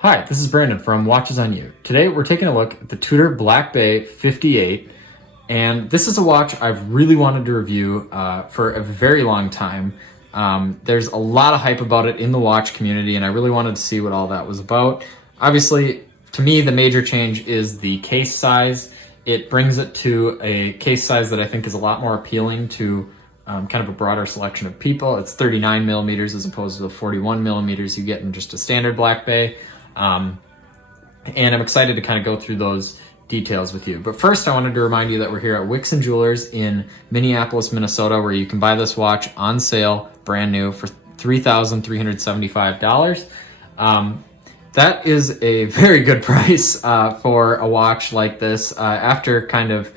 Hi, this is Brandon from Watches on You. Today we're taking a look at the Tudor Black Bay 58, and this is a watch I've really wanted to review for a very long time. There's a lot of hype about it in the watch community, and I really wanted to see what all that was about. Obviously, to me, the major change is the case size. It brings it to a case size that I think is a lot more appealing to kind of a broader selection of people. It's 39 millimeters as opposed to the 41 millimeters you get in just a standard Black Bay. And I'm excited to kind of go through those details with you. But first, I wanted to remind you that we're here at Wixon Jewelers in Minneapolis, Minnesota, where you can buy this watch on sale, brand new, for $3,375. That is a very good price for a watch like this. After kind of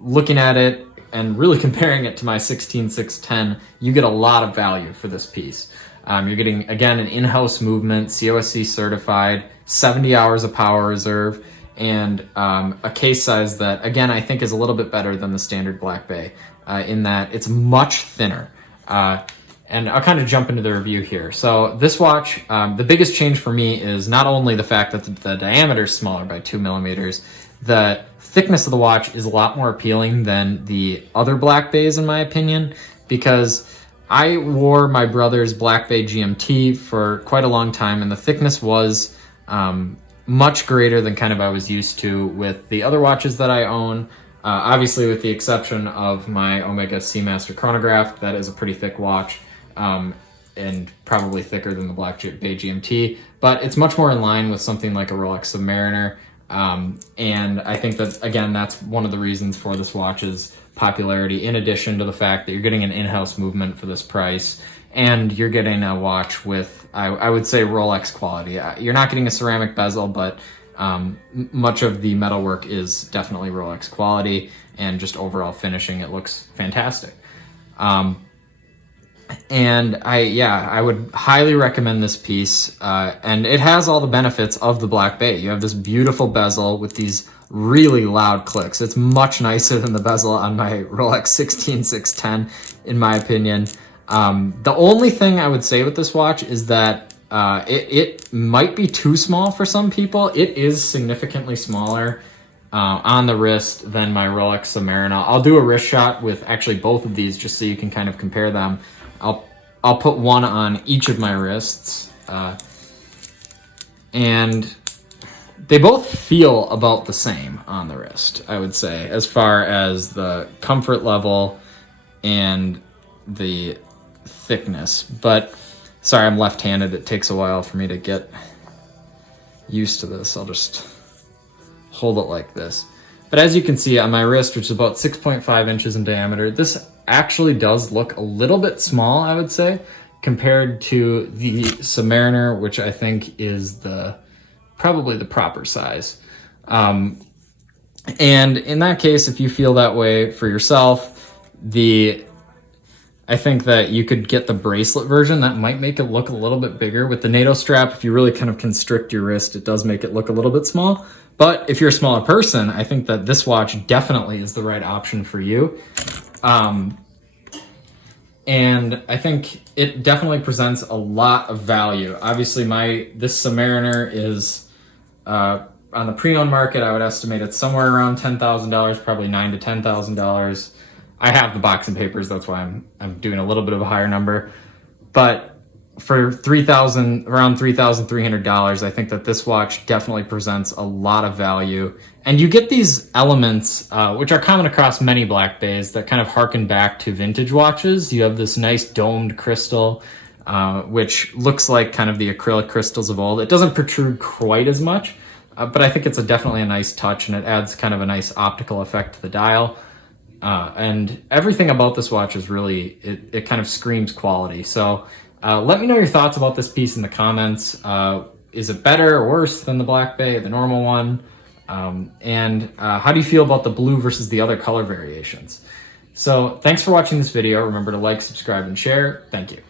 looking at it and really comparing it to my 16610, you get a lot of value for this piece. You're getting, again, an in-house movement, COSC certified, 70 hours of power reserve, and a case size that, again, I think is a little bit better than the standard Black Bay in that it's much thinner. And I'll kind of jump into the review here. So this watch, the biggest change for me is not only the fact that the diameter is smaller by 2 millimeters, the thickness of the watch is a lot more appealing than the other Black Bays, in my opinion, because I wore my brother's Black Bay GMT for quite a long time, and the thickness was much greater than kind of I was used to with the other watches that I own. Obviously, with the exception of my Omega Seamaster chronograph, that is a pretty thick watch, and probably thicker than the Black Bay GMT, but it's much more in line with something like a Rolex Submariner. And I think that, again, that's one of the reasons for this watch's popularity, in addition to the fact that you're getting an in-house movement for this price, and you're getting a watch with, I would say, Rolex quality. You're not getting a ceramic bezel, but much of the metalwork is definitely Rolex quality, and just overall finishing, it looks fantastic. And I would highly recommend this piece, and it has all the benefits of the Black Bay. You have this beautiful bezel with these really loud clicks. It's much nicer than the bezel on my Rolex 16610, in my opinion. The only thing I would say with this watch is that it might be too small for some people. It is significantly smaller on the wrist than my Rolex Submariner. I'll do a wrist shot with actually both of these just so you can kind of compare them. I'll put one on each of my wrists, and they both feel about the same on the wrist, I would say, as far as the comfort level and the thickness. But sorry, I'm left-handed. It takes a while for me to get used to this. I'll just hold it like this. But as you can see on my wrist, which is about 6.5 inches in diameter, this actually does look a little bit small, I would say, compared to the Submariner, which I think is probably the proper size. And in that case, if you feel that way for yourself, I think that you could get the bracelet version. That might make it look a little bit bigger. With the NATO strap, if you really kind of constrict your wrist, it does make it look a little bit small. But if you're a smaller person, I think that this watch definitely is the right option for you. And I think it definitely presents a lot of value. Obviously, this Submariner is on the pre-owned market. I would estimate it's somewhere around $10,000, probably $9,000 to $10,000. I have the box and papers, that's why I'm doing a little bit of a higher number. But for around $3,300, I think that this watch definitely presents a lot of value. And you get these elements, which are common across many Black Bays, that kind of harken back to vintage watches. You have this nice domed crystal, which looks like kind of the acrylic crystals of old. It doesn't protrude quite as much, but I think it's definitely a nice touch, and it adds kind of a nice optical effect to the dial. And everything about this watch is really, it kind of screams quality. So let me know your thoughts about this piece in the comments. Is it better or worse than the Black Bay, the normal one? And how do you feel about the blue versus the other color variations? So thanks for watching this video. Remember to like, subscribe, and share. Thank you.